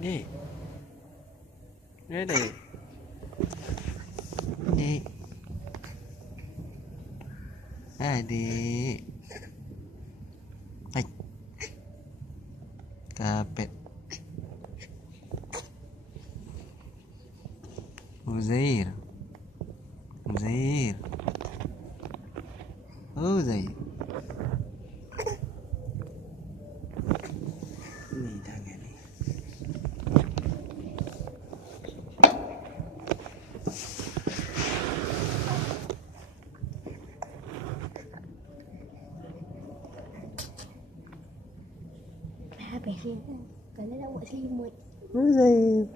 Dik. Dik. Dik. Adik. Hai. Kapet. Uzair. Uzair. Uzair. Ni tangan ni. Habis ni. Kalau nak buat selimut. Uzair.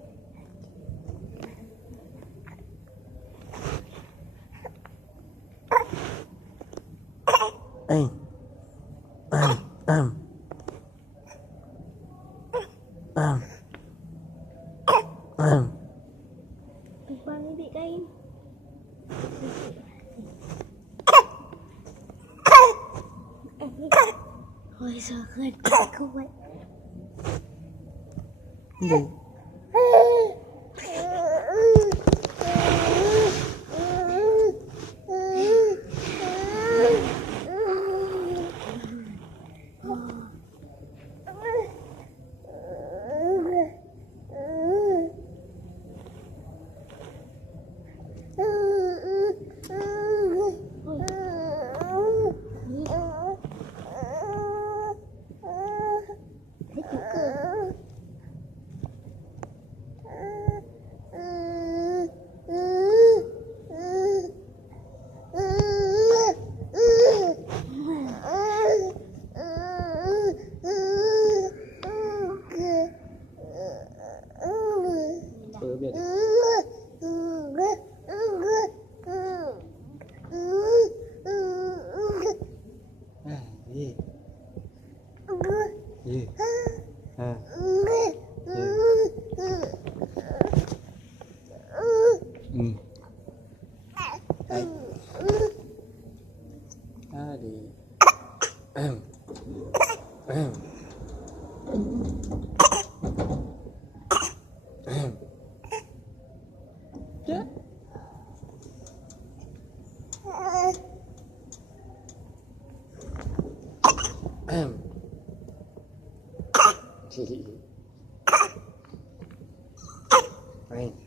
Hey. Am. Am. Am. Tumpang ni dik kain. Oi, sakit. Kuat. Dik. Right.